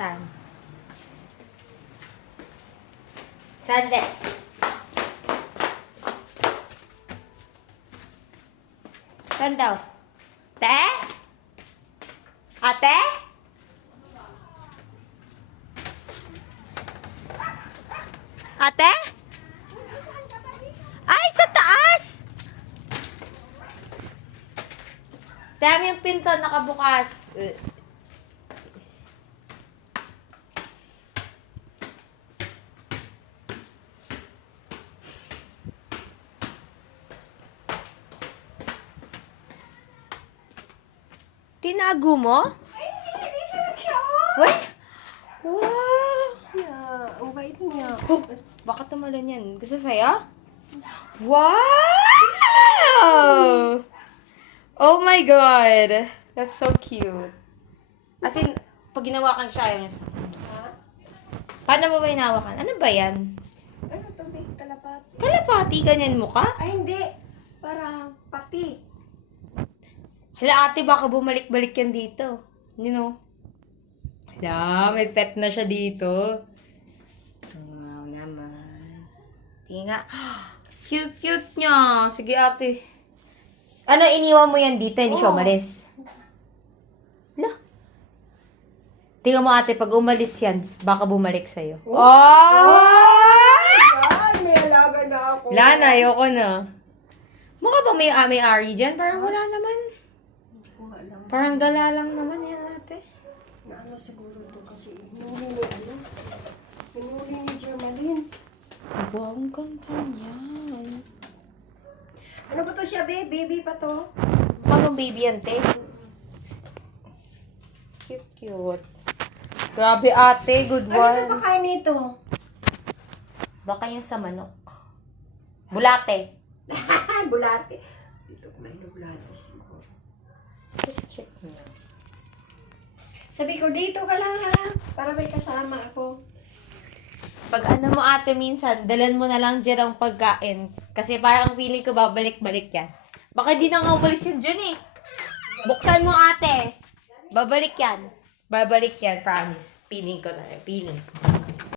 Saan? Saan, saan daw? Te? Ate? Ate? Ay, sa taas! Dami yung pinto nakabukas. Tinago mo? Ay, hindi na siya. Wait! Wow! Yeah, ang bait niya. Oh, baka tumalon yan. Gusto sa'yo? Wow! Oh my God! That's so cute. As in, pag ginawakan siya, ayaw niya sa akin. Ha? Paano mo ba hinawakan? Ano ba yan? Ano to, big kalapati? Kalapati, ganyan mo ka? Ay, hindi. Parang pati. Hala ate, baka bumalik-balik yan dito. You know? Hala, may pet na siya dito. Wow naman. Tingnan nga. Cute-cute niya. Sige ate. Ano, iniwan mo yan dito? Hindi siya Oo. umalis? Hala. Tingnan mo ate, pag umalis yan, baka bumalik sa'yo. Oh! Oh! Ay, may alaga na ako. Lana, ayoko na. Mukha ba may ari dyan? Parang wala naman. Hindi ko alam. Parang gala lang naman yan ate. Na ano siguro to kasi hinuli ni ano. Hinuli ni Jermaline. Wow, ang ganda niyan. Ano ba to siya, babe? Baby pa to? Mukha mong baby yan, te. Cute. Grabe ate, good Ano na one. ba kain nito? Baka yung sa manok. Bulate. Bulate. Dito may bulate siguro. Check mo. Sabi ko, dito ka lang ha. Para may kasama ako. Pag ano mo ate minsan, dalan mo na lang dyan ang pagkain. Kasi parang feeling ko babalik-balik yan. Baka di na nga umalis yan dyan eh. Buksan mo ate. Babalik yan. Babalik yan, promise. Feeling ko na. Feeling ko.